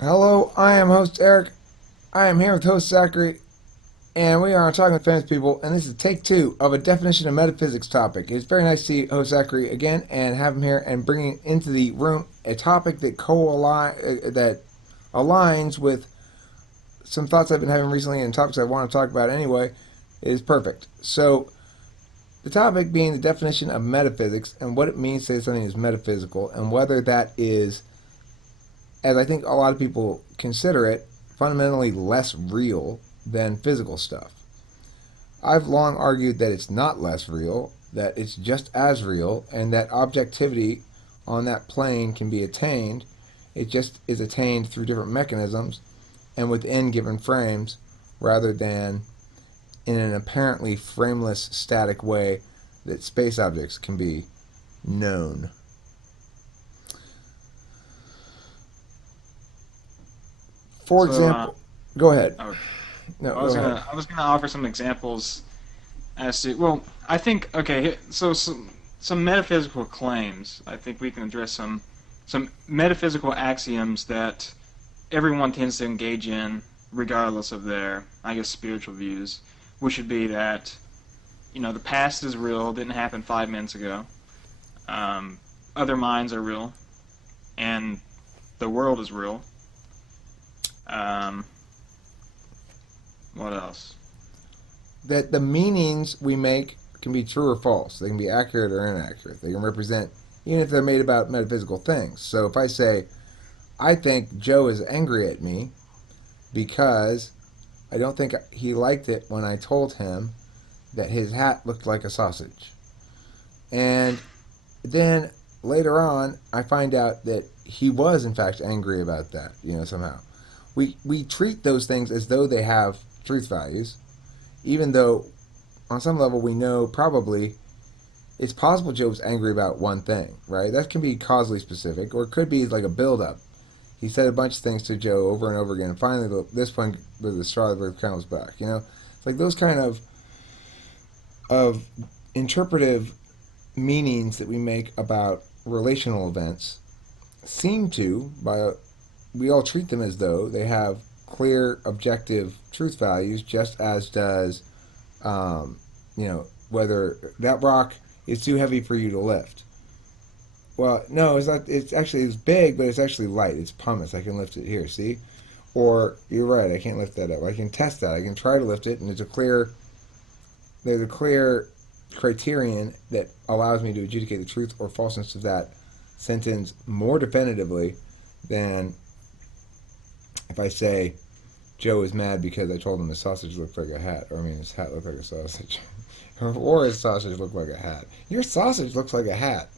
Hello, I am host Eric. I am here with host Zachary, and we are talking with famous people, and this is take two of a definition of metaphysics topic. It's very nice to see host Zachary again and have him here and bringing into the room a topic that that aligns with some thoughts I've been having recently and topics I want to talk about anyway. It is perfect. So, the topic being the definition of metaphysics and what it means to say something is metaphysical, and whether that is, as I think a lot of people consider it, fundamentally less real than physical stuff. I've long argued that it's not less real, that it's just as real, and that objectivity on that plane can be attained. It just is attained through different mechanisms and within given frames rather than in an apparently frameless, static way that space objects can be known. For So, example, go ahead. oh, No, I go was ahead. gonna offer some examples as to, well, I think, okay, so some metaphysical claims. I think we can address some metaphysical axioms that everyone tends to engage in, regardless of their, I guess, spiritual views, which would be that, the past is real, didn't happen 5 minutes ago. Other minds are real, and the world is real. Um, what else? That the meanings we make can be true or false. They can be accurate or inaccurate. They can represent, even if they're made about metaphysical things. So if I say, I think Joe is angry at me because I don't think he liked it when I told him that his hat looked like a sausage. And then later on, I find out that he was, in fact, angry about that, somehow. We treat those things as though they have truth values, even though on some level we know probably it's possible Joe was angry about one thing, right? That can be causally specific, or it could be like a buildup. He said a bunch of things to Joe over and over again, and finally, this point was the straw that broke the camel's back. It's like those kind of interpretive meanings that we make about relational events seem to, by we all treat them as though they have clear, objective truth values, just as does, whether that rock is too heavy for you to lift. Well, no, it's not. It's big, but it's actually light. It's pumice. I can lift it here. See, or you're right. I can't lift that up. I can test that. I can try to lift it, and there's a clear criterion that allows me to adjudicate the truth or falseness of that sentence more definitively than if I say Joe is mad because I told him his sausage looked like a hat, or I mean his hat looked like a sausage, or his sausage looked like a hat. Your sausage looks like a hat.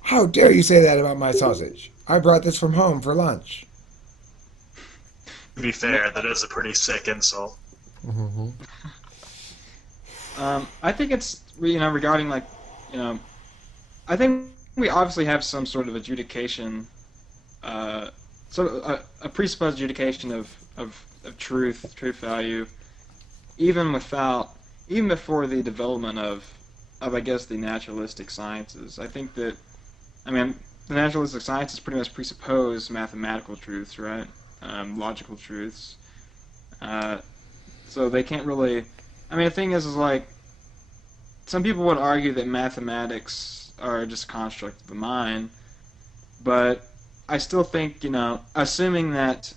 How dare you say that about my sausage? I brought this from home for lunch. To be fair, that is a pretty sick insult. Mm-hmm. I think it's, regarding, like, I think we obviously have some sort of adjudication, a presupposed adjudication of truth value, even before the development of I guess the naturalistic sciences. I think that, the naturalistic sciences pretty much presuppose mathematical truths, right? Logical truths. So they can't really. The thing is like, some people would argue that mathematics are just a construct of the mind, but I still think, assuming that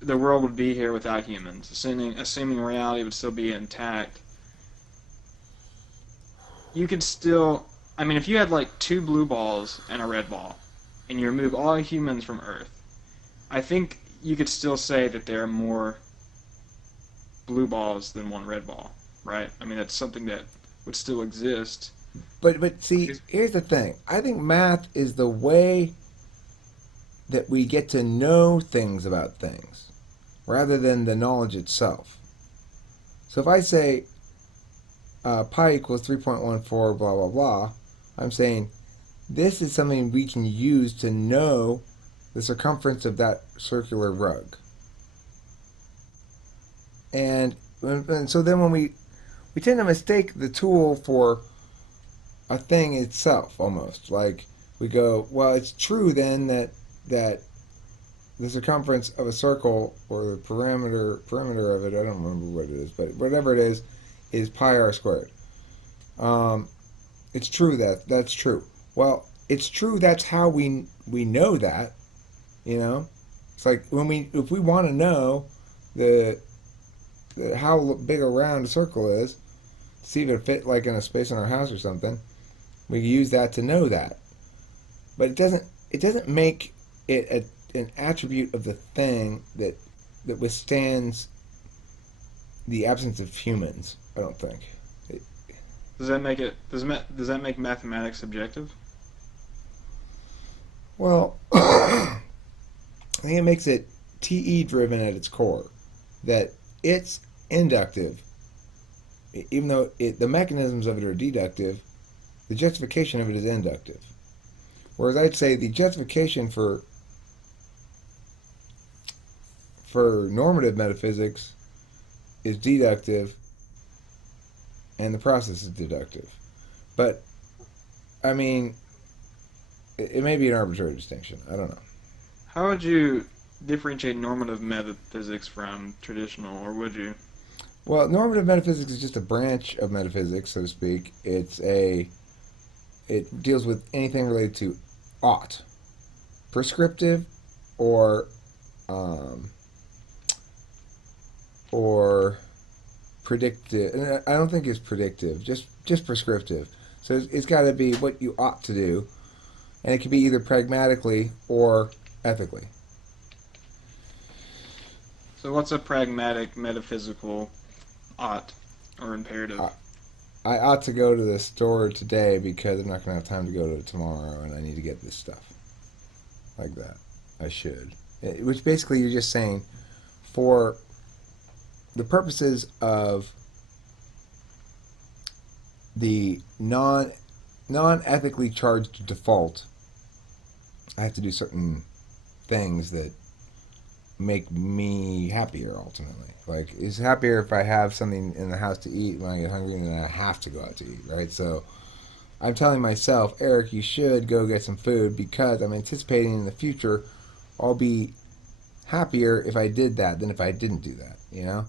the world would be here without humans, assuming reality would still be intact, you could still, if you had like two blue balls and a red ball, and you remove all humans from Earth, I think you could still say that there are more blue balls than one red ball, right? That's something that would still exist. But see, here's the thing. I think math is the way that we get to know things about things, rather than the knowledge itself. So if I say pi equals 3.14 blah blah blah, I'm saying this is something we can use to know the circumference of that circular rug. And so then when we tend to mistake the tool for a thing itself, almost like we go, well, it's true then that the circumference of a circle, or the perimeter of it, I don't remember what it is, but whatever it is pi r squared. It's true that's true. Well, it's true that's how we know that, you know? It's like if we want to know the how big a round a circle is, see if it fit like in a space in our house or something, we can use that to know that. But it doesn't make it an attribute of the thing that withstands the absence of humans. I don't think. Does that make it? Does that make mathematics subjective? Well, I think it makes it TE driven at its core. That it's inductive, even though the mechanisms of it are deductive. The justification of it is inductive. Whereas I'd say the justification for normative metaphysics is deductive, and the process is deductive. But, I mean, it may be an arbitrary distinction. I don't know. How would you differentiate normative metaphysics from traditional, or would you? Well, normative metaphysics is just a branch of metaphysics, so to speak. It deals with anything related to ought, prescriptive, or predictive. I don't think it's predictive, just prescriptive. So it's got to be what you ought to do, and it can be either pragmatically or ethically. So what's a pragmatic metaphysical ought or imperative? I ought to go to the store today because I'm not going to have time to go to it tomorrow, and I need to get this stuff. Like that. I should. Which basically you're just saying, for the purposes of the non-ethically charged default, I have to do certain things that make me happier ultimately. Like, it's happier if I have something in the house to eat when I get hungry and then I have to go out to eat, right? So I'm telling myself, Eric, you should go get some food because I'm anticipating in the future I'll be happier if I did that than if I didn't do that, you know?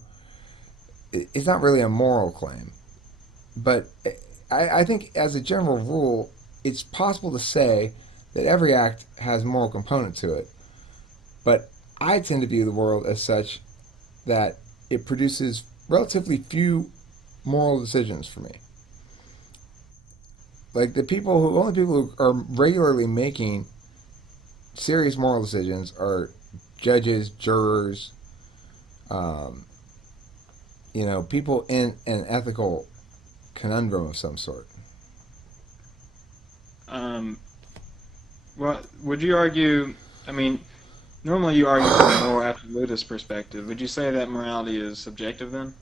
It's not really a moral claim. But I think as a general rule, it's possible to say that every act has a moral component to it. But I tend to view the world as such that it produces relatively few moral decisions for me. Like only people who are regularly making serious moral decisions are judges, jurors, people in an ethical conundrum of some sort. Well, would you argue? I mean, normally you argue from a more absolutist perspective. Would you say that morality is subjective then?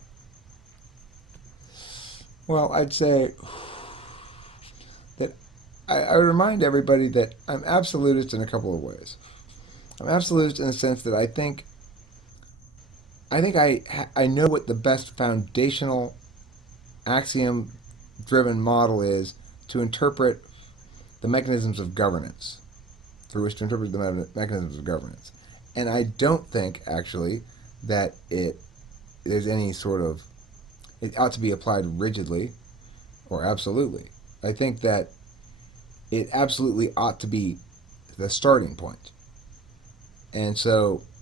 Well, I'd say that I would remind everybody that I'm absolutist in a couple of ways. I'm absolutist in the sense that I think I know what the best foundational axiom-driven model is to interpret the mechanisms of governance, through which to interpret the mechanisms of governance. And I don't think, actually, that there's any sort of, it ought to be applied rigidly or absolutely. I think that it absolutely ought to be the starting point. And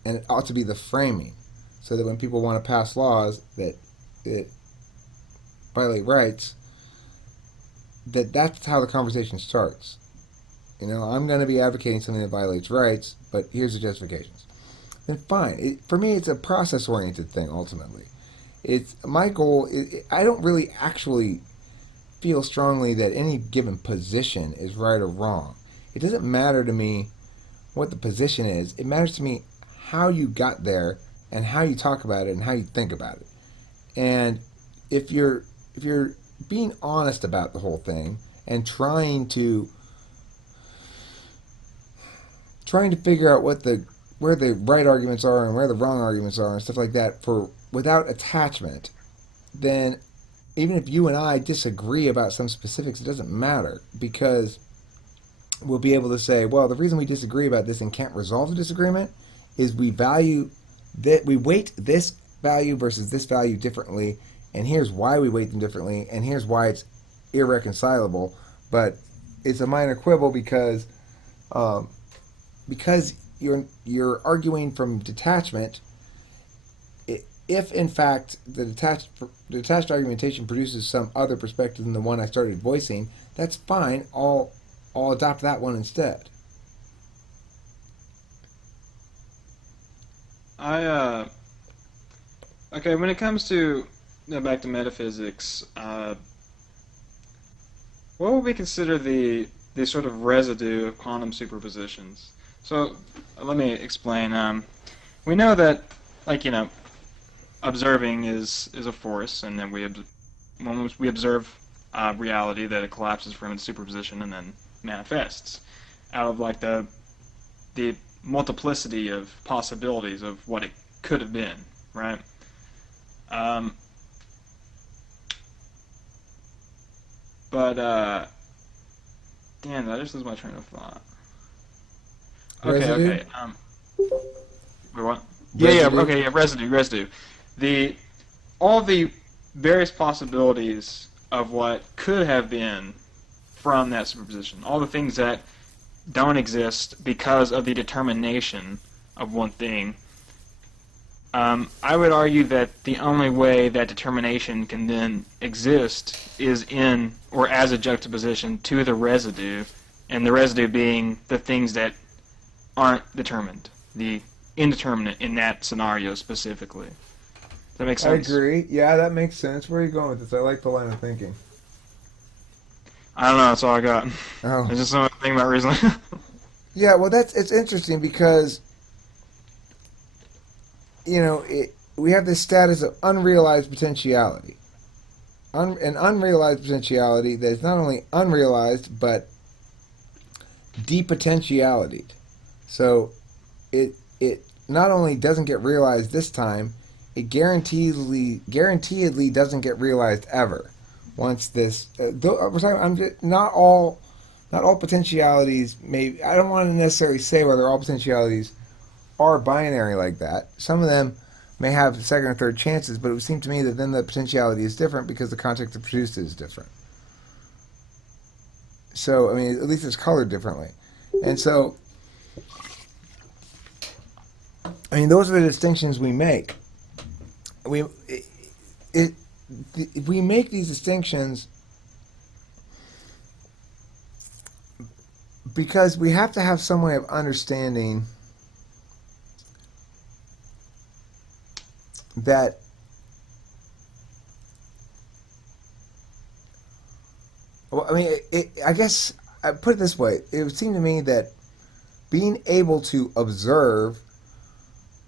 it ought to be the framing, so that when people want to pass laws that violate rights, that's how the conversation starts. I'm going to be advocating something that violates rights, but here's the justifications. Then fine. For me, it's a process-oriented thing, ultimately. It's my goal. I don't really actually feel strongly that any given position is right or wrong. It doesn't matter to me what the position is. It matters to me how you got there and how you talk about it and how you think about it. And if you're being honest about the whole thing and trying to figure out where the right arguments are and where the wrong arguments are and stuff like that without attachment, then even if you and I disagree about some specifics, it doesn't matter, because we'll be able to say, well, the reason we disagree about this and can't resolve the disagreement is we value that we weight this value versus this value differently, and here's why we weight them differently, and here's why it's irreconcilable. But it's a minor quibble because you're arguing from detachment. If in fact the detached argumentation produces some other perspective than the one I started voicing, that's fine. I'll adopt that one instead. Okay, when it comes to back to metaphysics, what would we consider the sort of residue of quantum superpositions? So let me explain. We know that, like, observing is a force, and then when we observe reality, that it collapses from its superposition and then manifests out of like the multiplicity of possibilities of what it could have been, right? Damn, I just lose my train of thought. Okay, Residue? okay. Wait, what? Yeah, Residue? okay, yeah, residue. All the various possibilities of what could have been from that superposition, all the things that don't exist because of the determination of one thing. I would argue that the only way that determination can then exist is in or as a juxtaposition to the residue, and the residue being the things that aren't determined, the indeterminate in that scenario specifically. Does that make sense? I agree. Yeah, that makes sense. Where are you going with this? I like the line of thinking. I don't know. That's all I got. Oh. There's just something to think about recently. Yeah, well, it's interesting because we have this status of unrealized potentiality, an unrealized potentiality that is not only unrealized but depotentialitied. So it not only doesn't get realized this time, it guaranteedly doesn't get realized ever. Once this, not all potentialities. Maybe I don't want to necessarily say whether all potentialities are binary like that. Some of them may have second or third chances, but it would seem to me that then the potentiality is different because the context that produced it is different. So, I mean, at least it's colored differently. And so, I mean, those are the distinctions we make. We make these distinctions because we have to have some way of understanding that I mean, I guess I put it this way. It would seem to me that being able to observe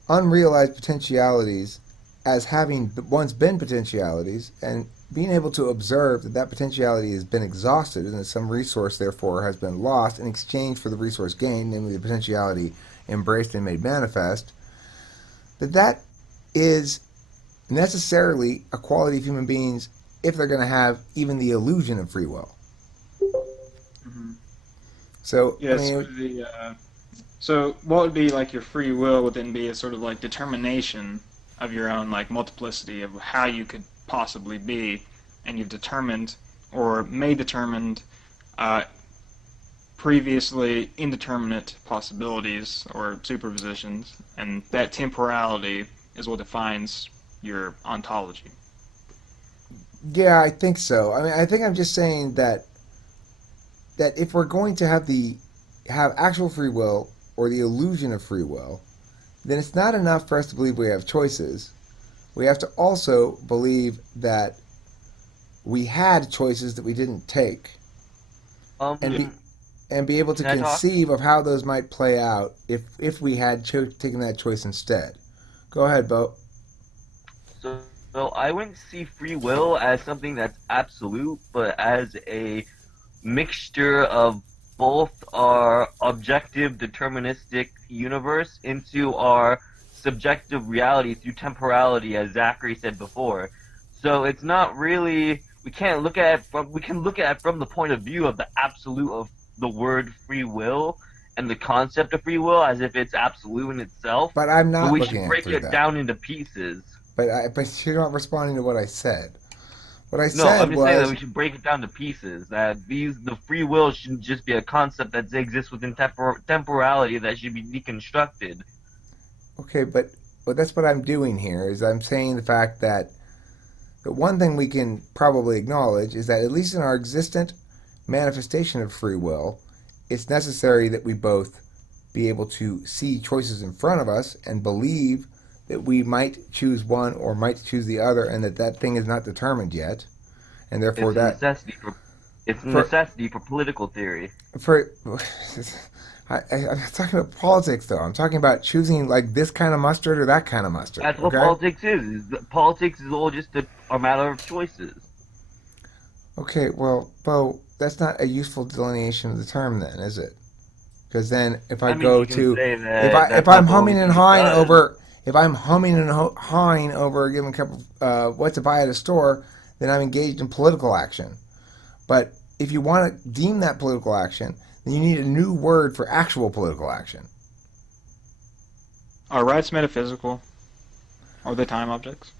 unrealized potentialities as having once been potentialities, and being able to observe that potentiality has been exhausted and that some resource therefore has been lost in exchange for the resource gained, namely the potentiality embraced and made manifest, that is necessarily a quality of human beings if they're going to have even the illusion of free will. Mm-hmm. So, yes, I mean, so what would be like your free will would then be a sort of like determination of your own like multiplicity of how you could possibly be, and you've determined or may determined previously indeterminate possibilities or superpositions, and that temporality is what defines your ontology. yeah, I think so. I mean, I think I'm just saying that if we're going to have actual free will or the illusion of free will, then it's not enough for us to believe we have choices. We have to also believe that we had choices that we didn't take, and be able to Can I talk? conceive of how those might play out if we had taken that choice instead. Go ahead, Bo. So I wouldn't see free will as something that's absolute, but as a mixture of both our objective deterministic universe into our subjective reality through temporality, as Zachary said before. So it's not really, we can look at it from the point of view of the absolute of the word free will, and the concept of free will as if it's absolute in itself. But I'm not But we looking should at break through it that. down into pieces. But you're not responding to what I said. What I No, I'm said just saying that was we should break it down to pieces. That the free will shouldn't just be a concept that exists within temporality that should be deconstructed. okay, but that's what I'm doing here. Is I'm saying the fact that the one thing we can probably acknowledge is that at least in our existent manifestation of free will, it's necessary that we both be able to see choices in front of us and believe that we might choose one or might choose the other, and that thing is not determined yet, and therefore It's a that necessity for for political theory. for I'm not talking about politics though. I'm talking about choosing like this kind of mustard or that kind of mustard. That's what Okay. politics is. Politics is all just a matter of choices. Okay. Well, Bo, that's not a useful delineation of the term, then, is it? Because then, if I I mean, go you can to say that if that's I'm what humming and politics hawing does. over if I'm humming and hawing over a given cup of what to buy at a store, then I'm engaged in political action. But if you want to deem that political action, then you need a new word for actual political action. Are rights metaphysical? Are they time objects?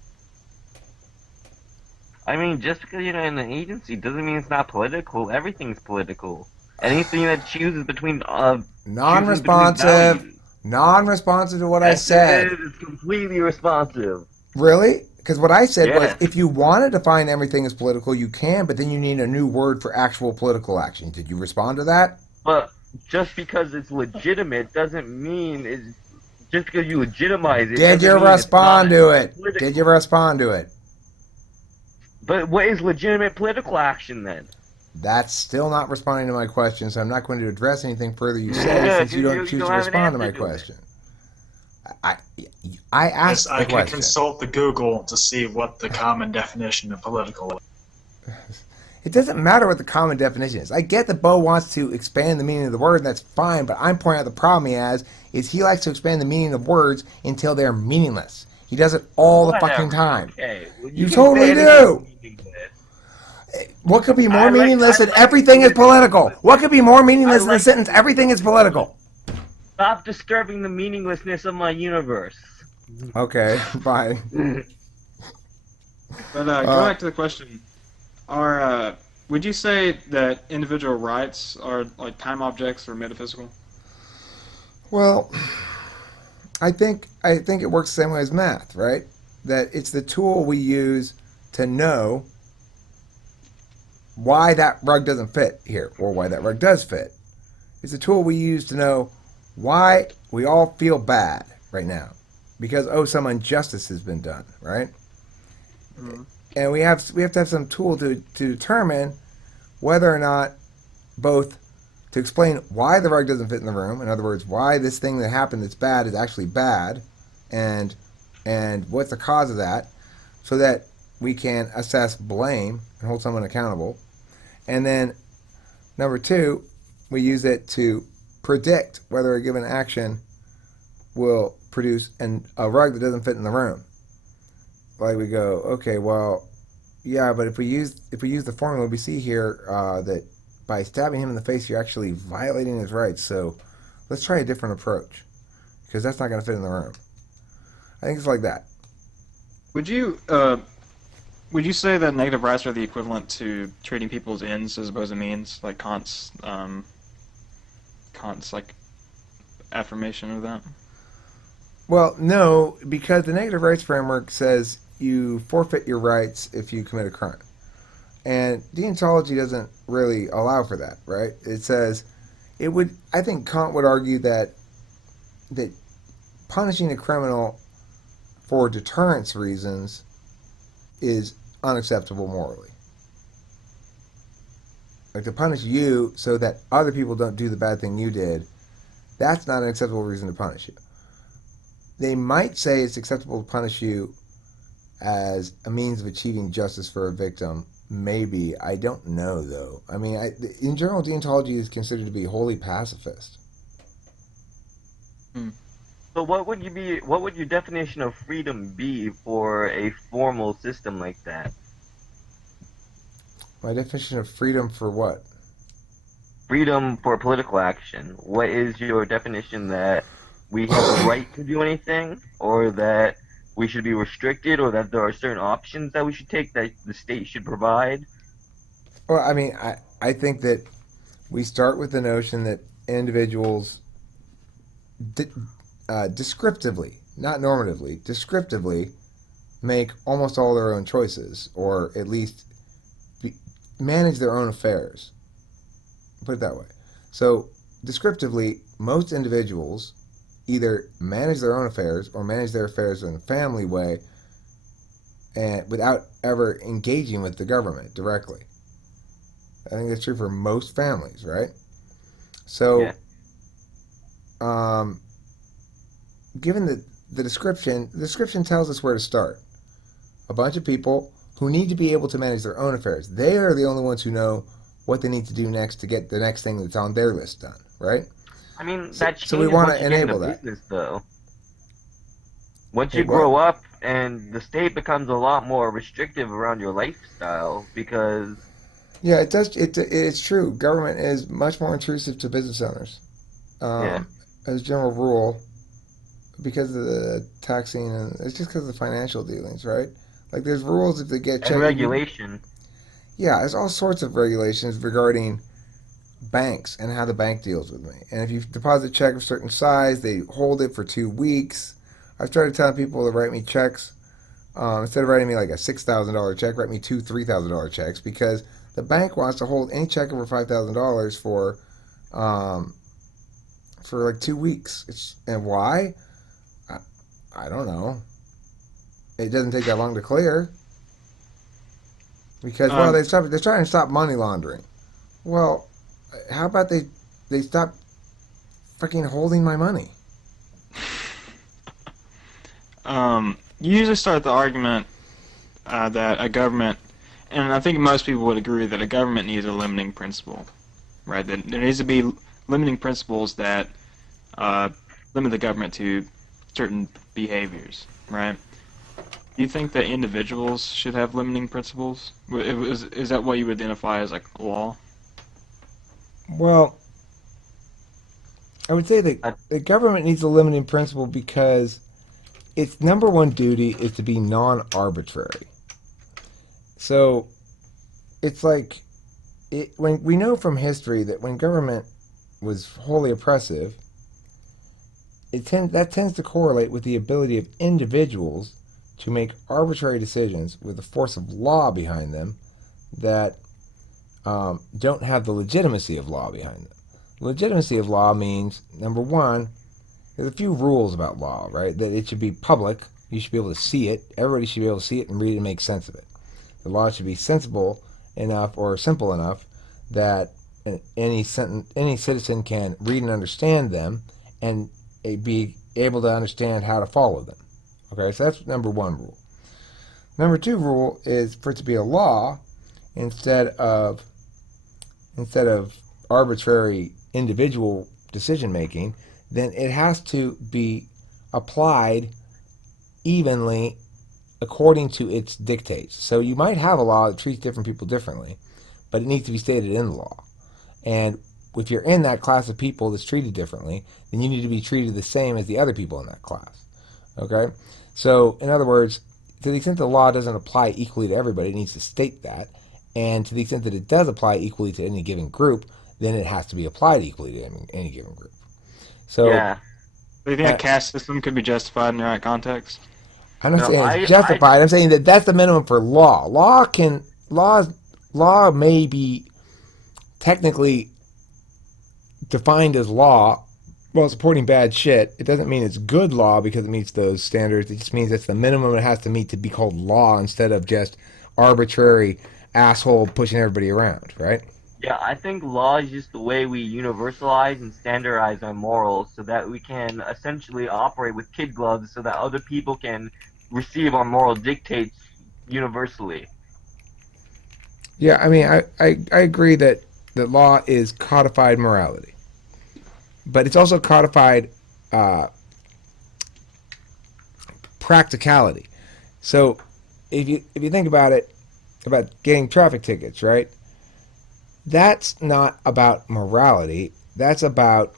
I mean, just because you're in an agency doesn't mean it's not political. Everything's political. Anything that chooses between Non-responsive. Non-responsive to what I said. It's completely responsive. Really? Because what I said was, Yeah. if you want to define everything as political, you can, but then you need a new word for actual political action. Did you respond to that? But just because it's legitimate doesn't mean it's just because you legitimize it. Did you doesn't mean it's respond not to it? political. Did you respond to it? But what is legitimate political action then? That's still not responding to my question, so I'm not going to address anything further you say Yeah, since you don't you choose don't to have an respond to my answer to it. question. I asked Yes, I the can question. consult the Google to see what the common definition of political is. It doesn't matter what the common definition is. I get that Bo wants to expand the meaning of the word, and that's fine, but I'm pointing out the problem he has is he likes to expand the meaning of words until they're meaningless. He does it all the fucking Whatever. time. Okay. Well, You can totally say do. anything meaningless. What could be more I like- meaningless I than like everything is political. political? What could be more meaningless I than the like sentence everything is political? Stop disturbing the meaninglessness of my universe. Okay, fine. But go back to the question. Would you say that individual rights are like time objects or metaphysical? Well, I think it works the same way as math, right? That it's the tool we use to know why that rug doesn't fit here or why that rug does fit. It's a tool we use to know why we all feel bad right now because some injustice has been done, right? Mm-hmm. And we have to have some tool to determine whether or not both to explain why the rug doesn't fit in the room, in other words, why this thing that happened that's bad is actually bad, and what's the cause of that, so that we can assess blame and hold someone accountable. And then number two, we use it to predict whether a given action will produce a rug that doesn't fit in the room. Like we go, okay, well, yeah, but if we use the formula we see here, that by stabbing him in the face, you're actually violating his rights. So let's try a different approach because that's not going to fit in the room. I think it's like that. Would you say that negative rights are the equivalent to treating people as ends as opposed to means, like Kant's like affirmation of that? Well, no, because the negative rights framework says you forfeit your rights if you commit a crime. And deontology doesn't really allow for that, right? It says I think Kant would argue that punishing a criminal for deterrence reasons is unacceptable morally. Like to punish you so that other people don't do the bad thing you did, that's not an acceptable reason to punish you. They might say it's acceptable to punish you as a means of achieving justice for a victim. Maybe. I don't know, though. I mean, in general, deontology is considered to be wholly pacifist. So what would your definition of freedom be for a formal system like that? My definition of freedom for what? freedom for political action. What is your definition that we have the right to do anything, or that we should be restricted, or that there are certain options that we should take that the state should provide? Well, I mean, I think that we start with the notion that individuals descriptively, not normatively, descriptively make almost all their own choices, or at least manage their own affairs. Put it that way. So, descriptively, most individuals either manage their own affairs or manage their affairs in a family way and without ever engaging with the government directly. I think that's true for most families, right? So, Yeah. Given the description tells us where to start. A bunch of people who need to be able to manage their own affairs. They are the only ones who know what they need to do next to get the next thing that's on their list done, right? I mean, So, that so we changes want once to you get enable into that. business, though. Once Hey, you what? grow up, and the state becomes a lot more restrictive around your lifestyle, because Yeah, it does. It's true. Government is much more intrusive to business owners, yeah, um, as a general rule, because of the taxing and it's just because of the financial dealings, right? Like there's rules if they get and checked. regulation. Yeah, there's all sorts of regulations regarding banks and how the bank deals with me. And if you deposit a check of a certain size, they hold it for 2 weeks. I've started telling people to write me checks instead of writing me like a $6,000 check, write me two $3,000 checks because the bank wants to hold any check over $5,000 um, for like 2 weeks. And why? I, I don't know. It doesn't take that long to clear because Um, they're trying to stop money laundering. Well, how about they stop freaking holding my money? you usually start the argument that a government, and I think most people would agree that a government needs a limiting principle, right? That there needs to be limiting principles that limit the government to certain behaviors, right? Do you think that individuals should have limiting principles? Is that what you would identify as like law? Well, I would say that I, the government needs a limiting principle because its number one duty is to be non-arbitrary. So it's like when we know from history that when government was wholly oppressive, that tends to correlate with the ability of individuals to make arbitrary decisions with the force of law behind them that don't have the legitimacy of law behind them. Legitimacy of law means, number one, there's a few rules about law, right? That it should be public. You should be able to see it. Everybody should be able to see it and read it and make sense of it. The law should be sensible enough or simple enough that any citizen can read and understand them and be able to understand how to follow them. Okay, so that's number one rule. Number two rule is for it to be a law instead of arbitrary individual decision making, then it has to be applied evenly according to its dictates. So you might have a law that treats different people differently, but it needs to be stated in the law. And if you're in that class of people that's treated differently, then you need to be treated the same as the other people in that class. Okay? So, in other words, to the extent the law doesn't apply equally to everybody, it needs to state that. And to the extent that it does apply equally to any given group, then it has to be applied equally to any given group. So, yeah. Do you think a caste system could be justified in the right context? I'm not No, saying it's justified. I'm saying that that's the minimum for law. Law may be technically defined as law while supporting bad shit. It doesn't mean it's good law because it meets those standards. It just means it's the minimum it has to meet to be called law instead of just arbitrary asshole pushing everybody around, right? Yeah, I think law is just the way we universalize and standardize our morals so that we can essentially operate with kid gloves so that other people can receive our moral dictates universally. Yeah, I mean, I agree that law is codified morality, but it's also codified practicality. So if you think about it, about getting traffic tickets, right? that's not about morality. That's about,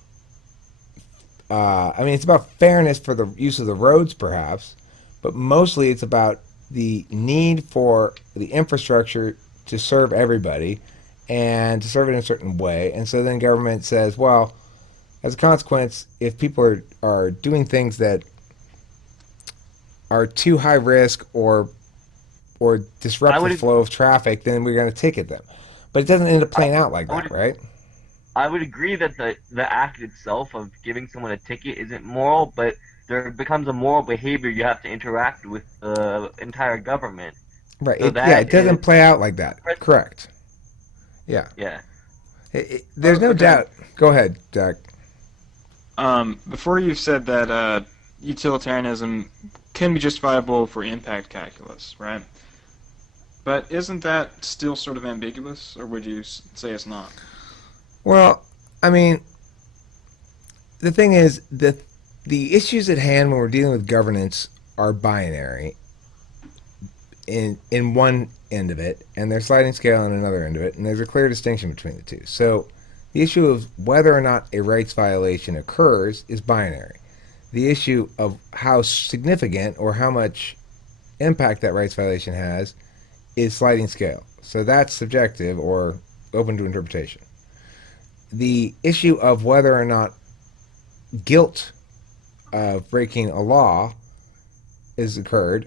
it's about fairness for the use of the roads, perhaps, but mostly it's about the need for the infrastructure to serve everybody and to serve it in a certain way. And so then government says, well, as a consequence, if people are doing things that are too high risk or I disrupt the would flow of traffic, then we're going to ticket them. But it doesn't end up playing out like I that, would right? I would agree that the act itself of giving someone a ticket isn't moral, but there becomes a moral behavior you have to interact with the entire government. Right. So Yeah, that it is doesn't play out like that. Correct. Yeah. yeah. There's Oh, no okay. doubt. Go ahead, Jack. Before you said that utilitarianism can be justifiable for impact calculus, right? But isn't that still sort of ambiguous, or would you say it's not? Well, I mean, the thing is that the issues at hand when we're dealing with governance are binary in one end of it, and there's sliding scale on another end of it, and there's a clear distinction between the two. So the issue of whether or not a rights violation occurs is binary. The issue of how significant or how much impact that rights violation has is sliding scale. So that's subjective or open to interpretation. The issue of whether or not guilt of breaking a law is occurred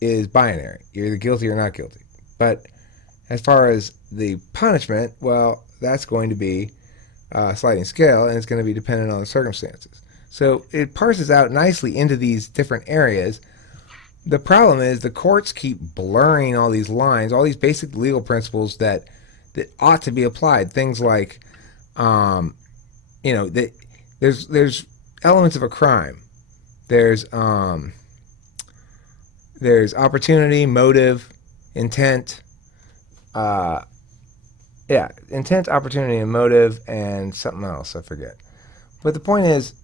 is binary. You're either guilty or not guilty. But as far as the punishment, well, that's going to be a sliding scale, and it's going to be dependent on the circumstances. So it parses out nicely into these different areas. The problem is the courts keep blurring all these lines, all these basic legal principles that ought to be applied. Things like, um, that there's elements of a crime. There's there's opportunity, motive, intent. Uh, intent, opportunity, and motive, and something else I forget. But the point is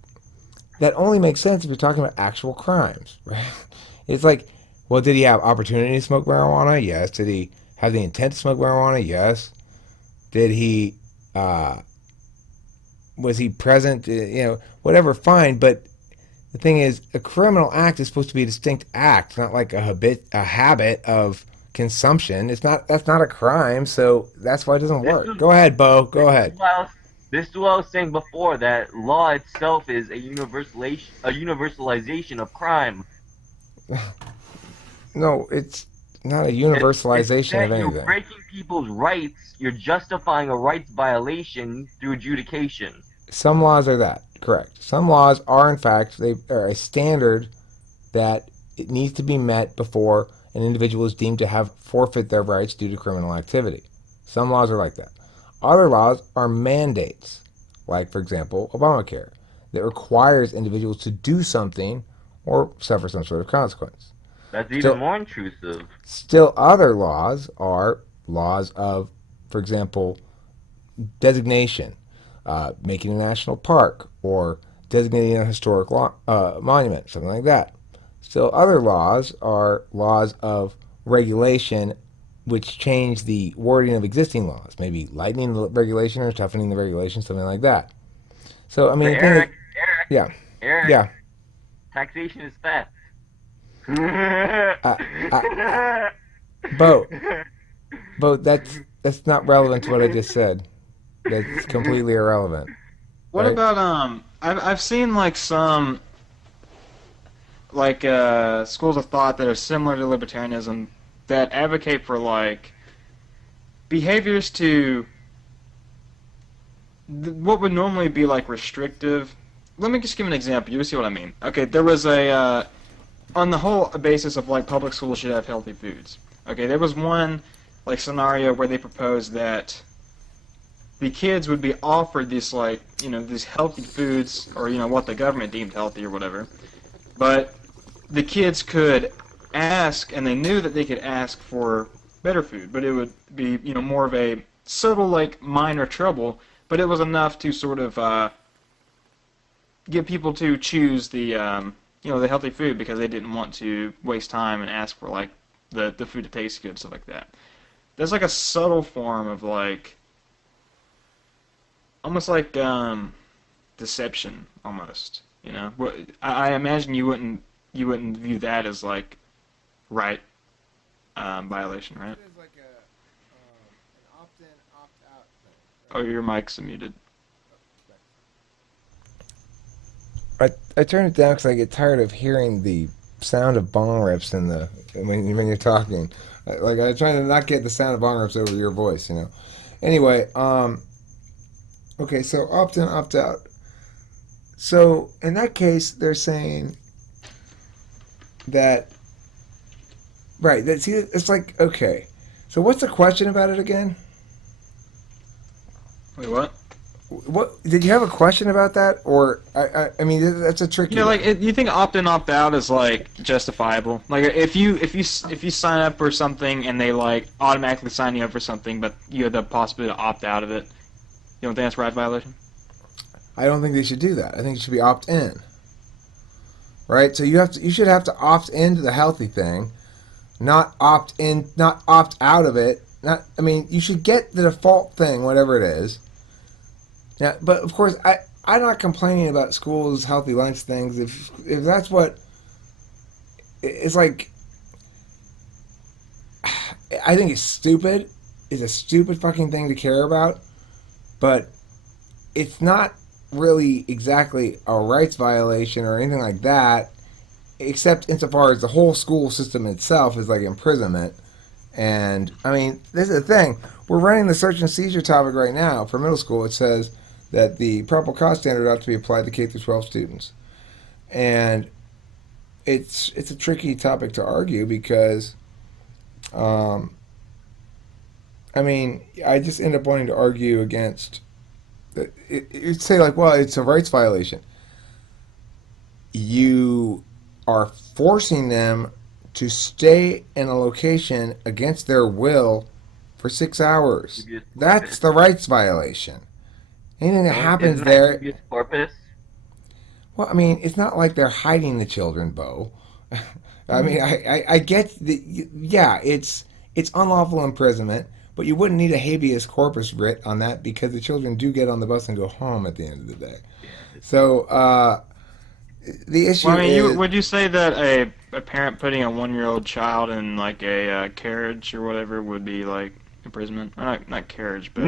that only makes sense if you're talking about actual crimes, right? It's like, well, did he have opportunity to smoke marijuana? Yes. Did he have the intent to smoke marijuana? Yes. Did he, uh, was he present? Whatever, fine. But the thing is, a criminal act is supposed to be a distinct act, not like a habit of consumption. It's not. That's not a crime, so that's why it doesn't This work. is Go ahead, Bo. Go this is ahead. what I was this is what I was saying before, that law itself is a universalization of crime. No, it's not a It's universalization of that you're anything. breaking people's rights, you're justifying a rights violation through adjudication. Some laws are that, correct. Some laws are, in fact, they are a standard that it needs to be met before an individual is deemed to have forfeit their rights due to criminal activity. Some laws are like that. Other laws are mandates, like, for example, Obamacare, that requires individuals to do something or suffer some sort of consequence. That's even Still, more intrusive. still other laws are laws of, for example, designation, making a national park, or designating a historic monument, something like that. Still, other laws are laws of regulation which change the wording of existing laws, maybe lightening the regulation or toughening the regulation, something like that. So, I But mean, the thing is, Eric, yeah, Eric, yeah, taxation is theft. uh, uh, Bo, that's not relevant to what I just said. That's completely irrelevant, What right? about I've seen like some schools of thought that are similar to libertarianism that advocate for like behaviors to what would normally be like restrictive. Let me just give an example. You see what I mean? Okay, there was on the whole a basis of like public schools should have healthy foods. Okay, there was one like scenario where they proposed that the kids would be offered these like these healthy foods or what the government deemed healthy or whatever, but the kids could ask and they knew that they could ask for better food, but it would be more of a subtle like minor trouble, but it was enough to sort of get people to choose the healthy food because they didn't want to waste time and ask for like the food to taste good, stuff like that. That's like a subtle form of like almost like deception, almost. You know, I imagine you wouldn't view that as like right violation, right? It is like an opt-in, opt-out thing. Oh, your mic's muted. I turn it down because I get tired of hearing the sound of bong rips in the when you're talking. Like I'm trying to not get the sound of bong rips over your voice, you know. Anyway, okay, so opt in, opt out. So in that case, they're saying that right. That see, it's like okay. So what's the question about it again? Wait, what? What did you have a question about that, or I mean that's a tricky. Yeah, one. like you think opt-in, opt-out is like justifiable. Like if you sign up for something and they like automatically sign you up for something, but you have the possibility to opt out of it, you don't think that's right violation? I don't think they should do that. I think it should be opt in. Right? So you should have to opt into the healthy thing, not opt in, not opt out of it. Not I mean, you should get the default thing, whatever it is. Yeah, but of course I'm not complaining about schools healthy lunch things if that's what it's like I think it's stupid. It's a stupid fucking thing to care about, but it's not really exactly a rights violation or anything like that, except insofar as the whole school system itself is like imprisonment. And I mean, this is the thing. We're running the search and seizure topic right now for middle school. It says that the probable cause standard ought to be applied to K through 12 students, and it's a tricky topic to argue because, I mean, I just end up wanting to argue against. You'd say like, well, it's a rights violation. You are forcing them to stay in a location against their will for 6 hours. That's the rights violation. Anything that happens Isn't that there. habeas corpus? Well, I mean, it's not like they're hiding the children, Bo. I mean, I get the yeah, it's unlawful imprisonment, but you wouldn't need a habeas corpus writ on that because the children do get on the bus and go home at the end of the day. So the issue Well, I mean, is would you say that a parent putting a 1-year-old child in like a carriage or whatever would be like imprisonment? Or not carriage, but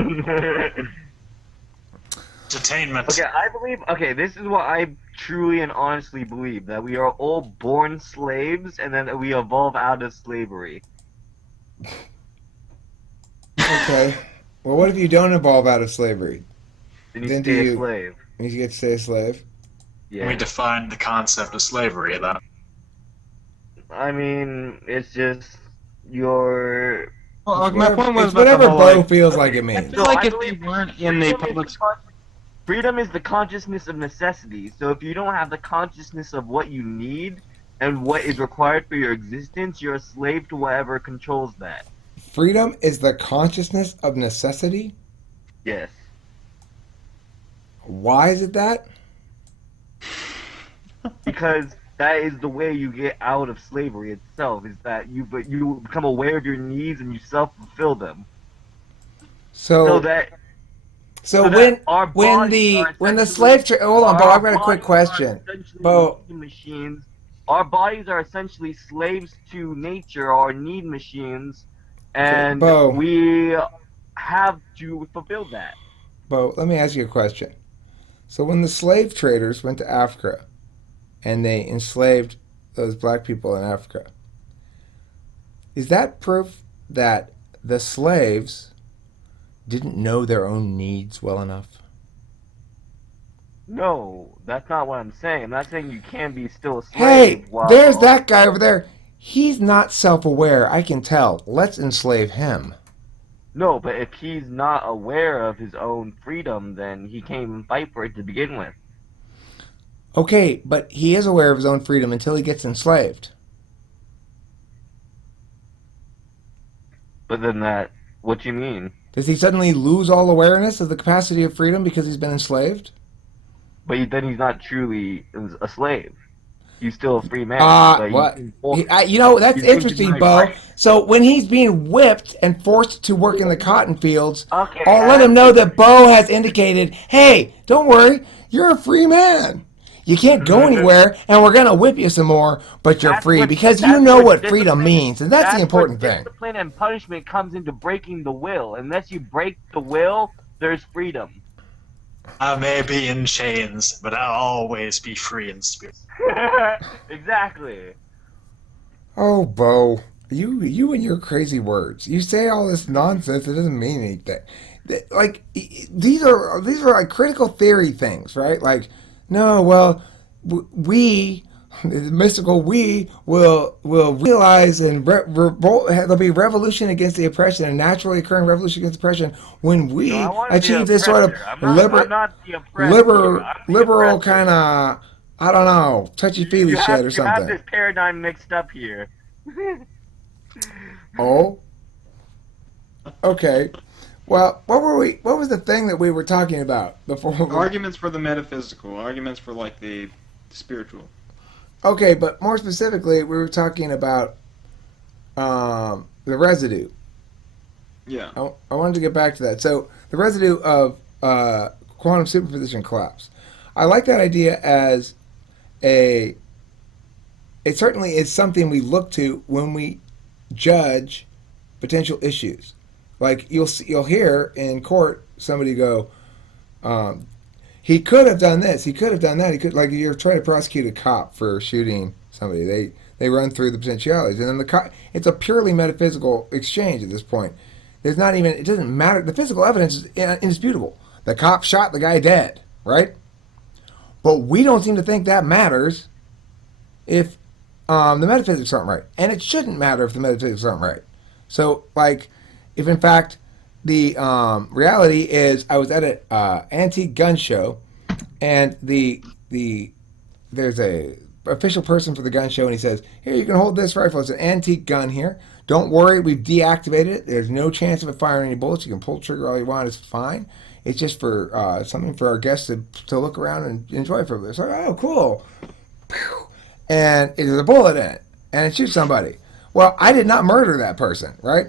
Detainment. Okay, I believe. Okay, this is what I truly and honestly believe: that we are all born slaves, and then that we evolve out of slavery. okay. Well, what if you don't evolve out of slavery? Then you Then do stay you- a slave. You get to stay a slave. Yeah. We define the concept of slavery then. I mean, it's just your. well, my point was It's about whatever the whole, Bo like, feels like it I means. feel like I if they believe weren't in the public school. Freedom is the consciousness of necessity. So if you don't have the consciousness of what you need and what is required for your existence, you're a slave to whatever controls that. Freedom is the consciousness of necessity. Yes. Why is it that? Because that is the way you get out of slavery itself, is that you become aware of your needs and you self-fulfill them. So that when our when bodies the are when the essentially- slave trade, hold on, Bo, our I've got a quick bodies are question. essentially Bo. need machines. Our bodies are essentially slaves to nature, or need machines, and Bo. we have to fulfill that. Bo, let me ask you a question. So when the slave traders went to Africa and they enslaved those black people in Africa, is that proof that the slaves didn't know their own needs well enough? No, that's not what I'm saying. I'm not saying you can be still a Hey, slave. while- there's that guy over there. He's not self-aware, I can tell. Let's enslave him. No, but if he's not aware of his own freedom, then he can't even fight for it to begin with. Okay, but he is aware of his own freedom until he gets enslaved. But then what you mean? Does he suddenly lose all awareness of the capacity of freedom because he's been enslaved? But then he's not truly a slave. he's still a free man. But what? Well, That's he's being interesting, denied Bo. rights. So when he's being whipped and forced to work in the cotton fields, Okay, I'll let him know that Bo has indicated, hey, don't worry, you're a free man. You can't go anywhere, and we're gonna whip you some more, but you're free because you know what freedom means, and that's the important thing. Discipline and punishment comes into breaking the will. Unless you break the will, there's freedom. I may be in chains, but I'll always be free in spirit. Exactly. Oh, Bo, you and your crazy words. You say all this nonsense that doesn't mean anything. Like these are like critical theory things, right? Like, no, well, we, the mystical we will realize and revolt. There'll be revolution against the oppression, a naturally occurring revolution against oppression when we No, I want to be achieve the this sort of oppressor. I'm not the oppressed here. I'm the liberal oppressor. kind of, I don't know, touchy-feely shit or You something. have this paradigm mixed up here. Oh, okay. Well, what was the thing that we were talking about before? Arguments for the metaphysical, arguments for like the spiritual. Okay, but more specifically, we were talking about the residue. Yeah. I wanted to get back to that. So the residue of quantum superposition collapse. I like that idea as it certainly is something we look to when we judge potential issues. Like you'll hear in court somebody go, he could have done this, he could have done that, he could, like you're trying to prosecute a cop for shooting somebody. They run through the potentialities, and then it's a purely metaphysical exchange at this point. There's not even, it doesn't matter. The physical evidence is indisputable. The cop shot the guy dead, right? But we don't seem to think that matters if the metaphysics aren't right. And it shouldn't matter if the metaphysics aren't right. So, like, if in fact the reality is I was at an antique gun show, and there's a official person for the gun show, and he says, here, you can hold this rifle. It's an antique gun here. Don't worry, we've deactivated it. There's no chance of it firing any bullets. You can pull the trigger all you want. It's fine. It's just for something for our guests to look around and enjoy for this. Like, oh, cool. And there's a bullet in it, and it shoots somebody. Well, I did not murder that person, right?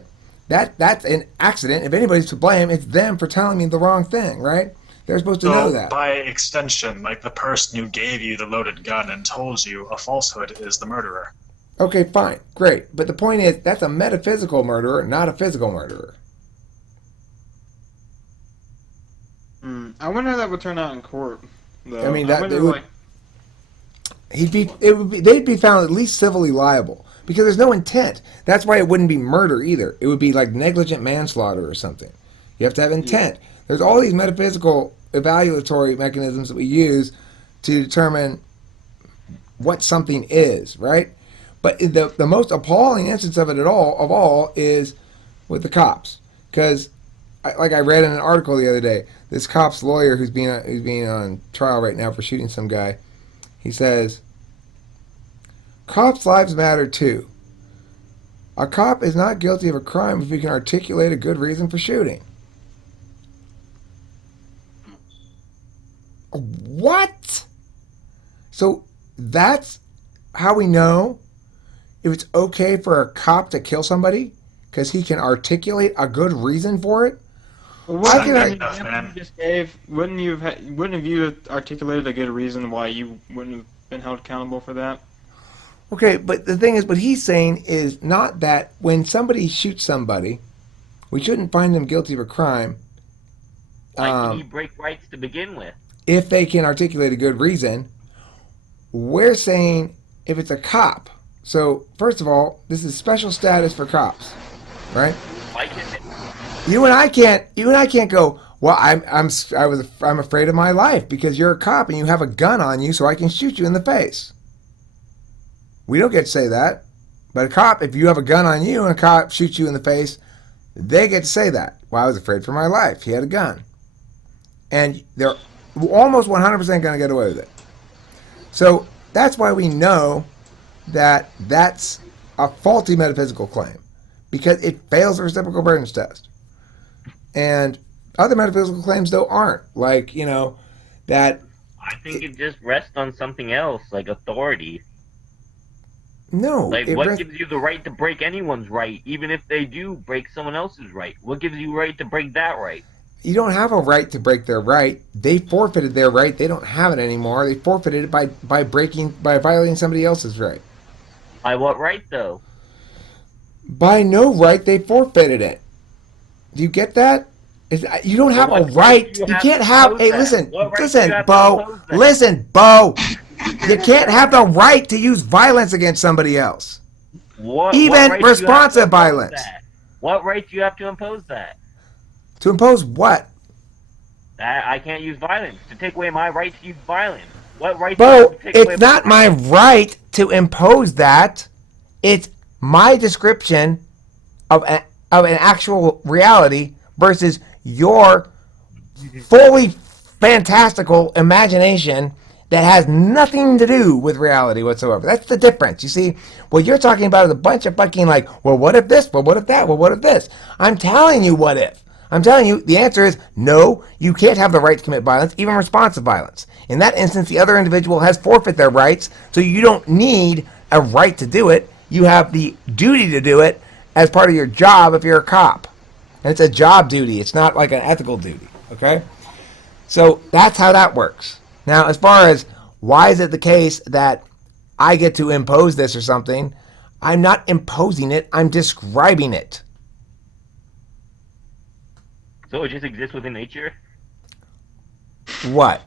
That's an accident. If anybody's to blame, it's them for telling me the wrong thing, right? They're supposed to know that. By extension, like the person who gave you the loaded gun and told you a falsehood is the murderer. Okay, fine, great. But the point is, that's a metaphysical murderer, not a physical murderer. I wonder how that would turn out in court. Though. I mean, they'd be found at least civilly liable because there's no intent. That's why it wouldn't be murder either. It would be like negligent manslaughter or something. You have to have intent. Yeah. There's all these metaphysical evaluatory mechanisms that we use to determine what something is, right? But the most appalling instance of it of all is with the cops, because like I read in an article the other day, this cop's lawyer who's being on trial right now for shooting some guy, he says, cops' lives matter too. A cop is not guilty of a crime if he can articulate a good reason for shooting. What? So that's how we know if it's okay for a cop to kill somebody because he can articulate a good reason for it? Well, what you just gave, wouldn't have you articulated a good reason why you wouldn't have been held accountable for that? Okay, but the thing is, what he's saying is not that when somebody shoots somebody, we shouldn't find them guilty of a crime. Like, you break rights to begin with. If they can articulate a good reason. We're saying if it's a cop. So, first of all, this is special status for cops, right? Why can't it? You and I can't go, well, I'm afraid of my life because you're a cop and you have a gun on you so I can shoot you in the face. We don't get to say that. But a cop, if you have a gun on you and a cop shoots you in the face, they get to say that. Well, I was afraid for my life. He had a gun. And they're almost 100% going to get away with it. So that's why we know that that's a faulty metaphysical claim, because it fails the reciprocal burdens test. And other metaphysical claims, though, aren't. Like, that... I think it just rests on something else, like authority. No. Like, it what brings, gives you the right to break anyone's right, even if they do break someone else's right? What gives you right to break that right? you don't have a right to break their right. They forfeited their right. They don't have it anymore. They forfeited it by violating somebody else's right. By what right, though? By no right, they forfeited it. Do you get that? You don't have a What right. do you You have can't to have. impose Hey, that? listen, What right do you listen, have to Bo. impose that? Listen, Bo. You can't have the right to use violence against somebody else, What even right do you have to responsive impose violence. that? What right do you have to impose that? To impose what? That I can't use violence. To take away my right to use violence. What right do you have Bo, to take away it's not my right to impose that. It's my description of an actual reality versus your fully fantastical imagination that has nothing to do with reality whatsoever. That's the difference. You see, what you're talking about is a bunch of fucking like, well, what if this? Well, what if that? Well, what if this? I'm telling you what if. I'm telling you, the answer is no, you can't have the right to commit violence, even responsive violence. In that instance, the other individual has forfeit their rights, so you don't need a right to do it. You have the duty to do it as part of your job if you're a cop. And it's a job duty. It's not like an ethical duty. Okay? So that's how that works. Now, as far as why is it the case that I get to impose this or something, I'm not imposing it, I'm describing it. So it just exists within nature? What?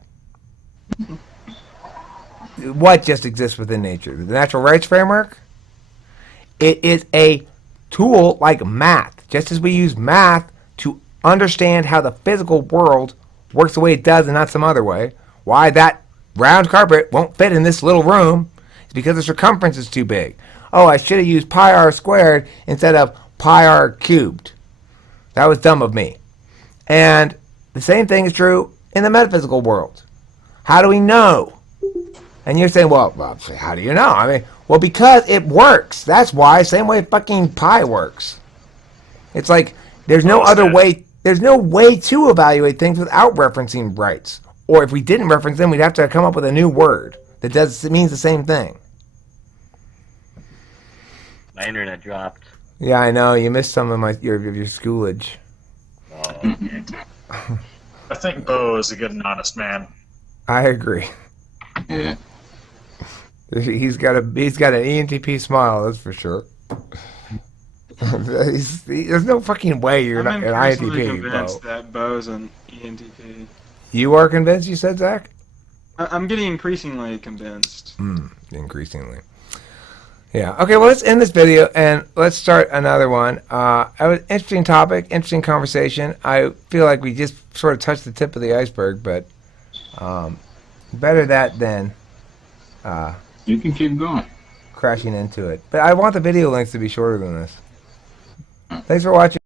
What just exists within nature? The natural rights framework? It is a tool like math, just as we use math to understand how the physical world works the way it does and not some other way. Why that round carpet won't fit in this little room is because the circumference is too big. Oh, I should have used pi r squared instead of pi r cubed. That was dumb of me. And the same thing is true in the metaphysical world. How do we know? And you're saying, well, how do you know? I mean, well, because it works. That's why. Same way fucking pi works. It's like there's no other way. There's no way to evaluate things without referencing rights. Or if we didn't reference them, we'd have to come up with a new word that means the same thing. My internet dropped. Yeah, I know. You missed some of your schoolage. Oh, okay. I think Bo is a good and honest man. I agree. Yeah. He's got an ENTP smile, that's for sure. There's no fucking way you're not I'm an increasingly INTP, convinced Bo. that Bo's an ENTP. You are convinced, you said, Zach? I'm getting increasingly convinced. Increasingly. Yeah. Okay, well, let's end this video and let's start another one. It was an interesting topic, interesting conversation. I feel like we just sort of touched the tip of the iceberg, but better that than You can keep going. crashing into it. But I want the video links to be shorter than this. Thanks for watching.